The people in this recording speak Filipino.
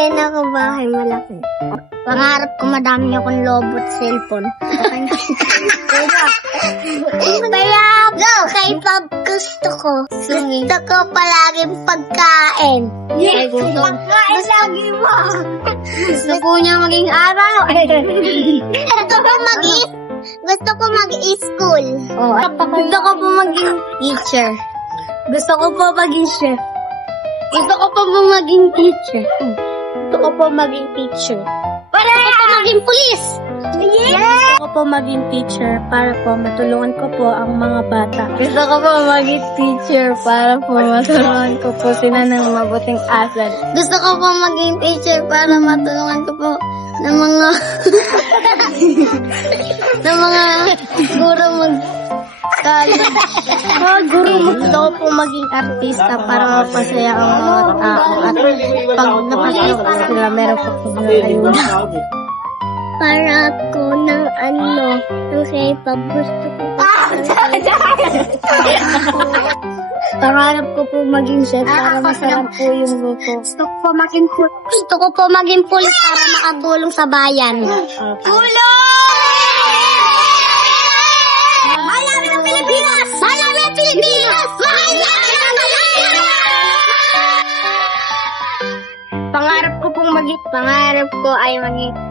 Meron ako bahay malaki. Pangarap ko madami akong lobot cellphone. Kaya kay Pab gusto ko. Gusto ko palaging pagkain. Yes! Gusto Lagi mo! Gusto ko niya maging araw. Gusto ko mag-school. Gusto ko po maging teacher. Gusto ko po maging chef. Gusto ko po maging teacher. Gusto ko po maging teacher. Gusto ko po maging pulis. Gusto ko po maging teacher para po matulungan ko po ang mga bata. Gusto ko po maging teacher para po matulungan ko po sila ng mabuting asal. Gusto ko po maging teacher para matulungan ko po ng mga guro Gusto ko po maging artista para mapasaya ang mga tao at pag napasaya ko sila, meron po po ayuda. para ko ng ng K-pop. Gusto ko Pangarap ko po maging chef para masarap po yung luto. Gusto ko po maging pulis para makatulong sa bayan. Tulong! Mahal namin ang Pilipinas! Mahal namin ang Pilipinas! Mahal namin ang Pilipinas! Pangarap ko ay maging